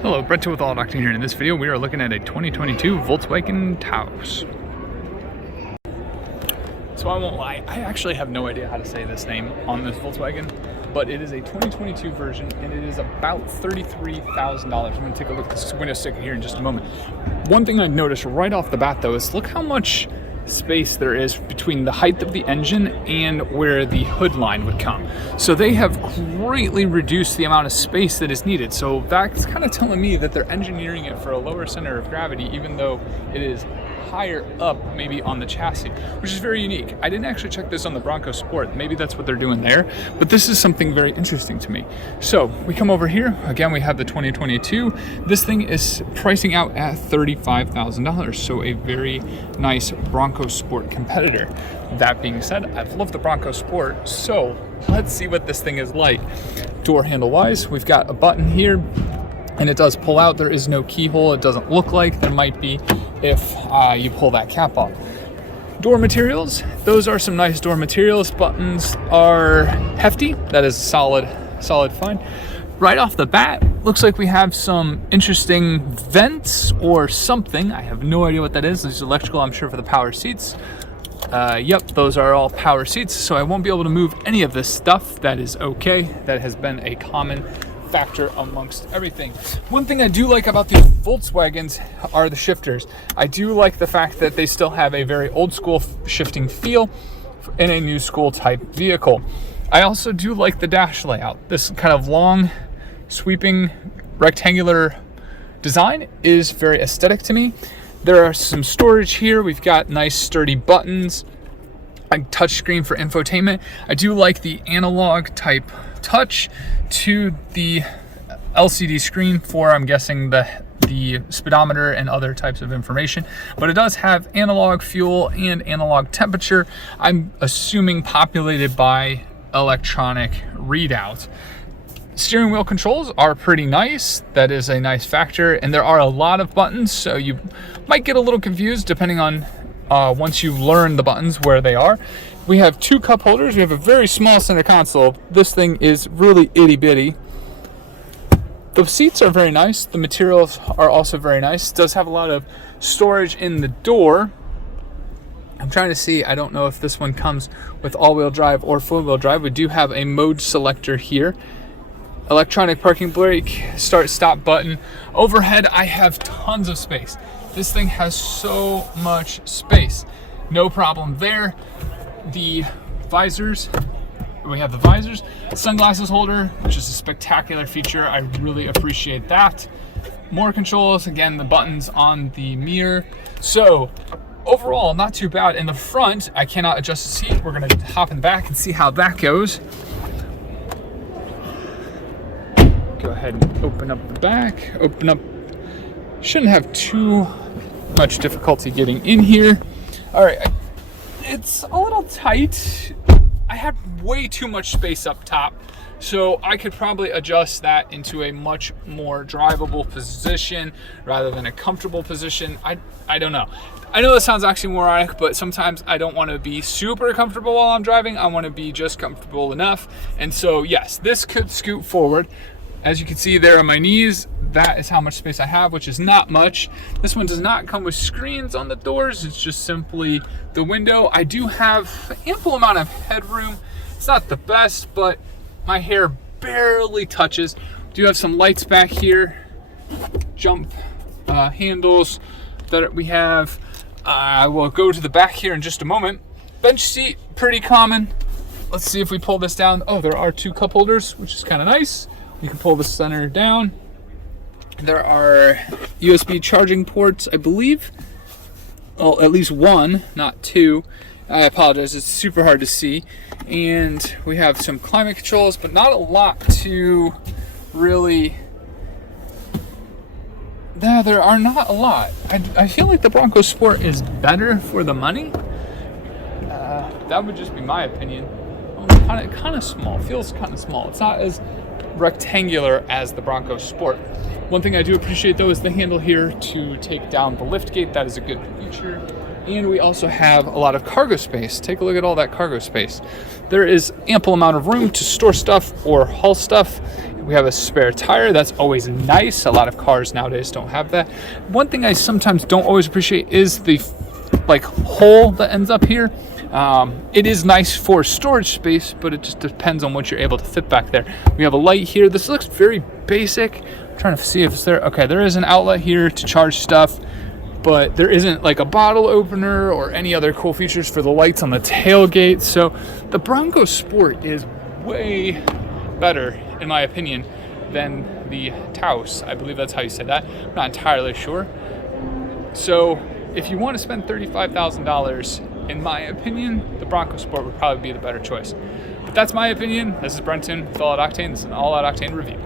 Hello, Brett with All Doctor here, and in this video we are looking at a 2022 Volkswagen Taos. So I won't lie, I actually have no idea how to say this name on this Volkswagen, but it is a 2022 version and it is about $33,000. I'm going to take a look at this window sticker here in just a moment. One thing I noticed right off the bat though is look how much space there is between the height of the engine and where the hood line would come. So they have greatly reduced the amount of space that is needed. So that's kind of telling me that they're engineering it for a lower center of gravity, even though it is higher up maybe on the chassis, which is very unique. I didn't actually check this on the Bronco Sport. Maybe that's what they're doing there, but this is something very interesting to me. So we come over here, again, we have the 2022. This thing is pricing out at $35,000, so a very nice Bronco Sport competitor. That being said, I've loved the Bronco Sport, so let's see what this thing is like. Door handle wise, we've got a button here, and it does pull out. There is no keyhole. It doesn't look like there might be if you pull that cap off. Door materials, those are some nice door materials. Buttons are hefty. That is solid fine. Right off the bat, looks like we have some interesting vents or something. I have no idea what that is. This is electrical, I'm sure, for the power seats. Yep, those are all power seats, so I won't be able to move any of this stuff. That is okay. That has been a common factor amongst everything. One thing I do like about these Volkswagens are the shifters. I do like the fact that they still have a very old school shifting feel in a new school type vehicle. I also do like the dash layout. This kind of long, sweeping, rectangular design is very aesthetic to me. There are some storage here. We've got nice sturdy buttons, a touchscreen for infotainment. I do like the analog type touch to the LCD screen for, I'm guessing, the speedometer and other types of information, but it does have analog fuel and analog temperature. I'm assuming populated by electronic readout. Steering wheel controls are pretty nice. That is a nice factor, and there are a lot of buttons, so you might get a little confused depending on once you learn the buttons where they are. We have two cup holders. We have a very small center console. This thing is really itty bitty. The seats are very nice. The materials are also very nice. It does have a lot of storage in the door. I'm trying to see, I don't know if this one comes with all-wheel drive or four-wheel drive. We do have a mode selector here. Electronic parking brake, start-stop button. Overhead, I have tons of space. This thing has so much space. No problem there. The visors, we have the visors, sunglasses holder, which is a spectacular feature. I really appreciate that. More controls, again, the buttons on the mirror. So overall, not too bad. In the front, I cannot adjust the seat. We're gonna hop in the back and see how that goes. Go ahead and open up the back, open up. Shouldn't have too much difficulty getting in here. All right, it's a little tight. I have way too much space up top, so I could probably adjust that into a much more drivable position rather than a comfortable position. I don't know. I know that sounds oxymoronic, but sometimes I don't want to be super comfortable while I'm driving. I want to be just comfortable enough. And so yes, this could scoot forward. As you can see there on my knees, that is how much space I have, which is not much. This one does not come with screens on the doors. It's just simply the window. I do have ample amount of headroom. It's not the best, but my hair barely touches. Do have some lights back here, jump handles that we have. I will go to the back here in just a moment. Bench seat, pretty common. Let's see if we pull this down. Oh, there are two cup holders, which is kind of nice. You can pull the center down. There are USB charging ports, I believe. Well, at least one, not two. I apologize, it's super hard to see. And we have some climate controls, but not a lot to really... No, there are not a lot. I feel like the Bronco Sport is better for the money. That would just be my opinion. Kind of small, feels kind of small. It's not as rectangular as the Bronco Sport. One thing I do appreciate though is the handle here to take down the lift gate. That is a good feature. And we also have a lot of cargo space. Take a look at all that cargo space. There is ample amount of room to store stuff or haul stuff. We have a spare tire. That's always nice. A lot of cars nowadays don't have that. One thing I sometimes don't always appreciate is the hole that ends up here. It is nice for storage space, but it just depends on what you're able to fit back there. We have a light here. This looks very basic. I'm trying to see if it's there. Okay, there is an outlet here to charge stuff, but there isn't like a bottle opener or any other cool features for the lights on the tailgate. So the Bronco Sport is way better, in my opinion, than the Taos. I believe that's how you say that. I'm not entirely sure. So if you want to spend $35,000, in my opinion, the Bronco Sport would probably be the better choice. But that's my opinion. This is Brenton with All Out Octane. This is an All Out Octane review.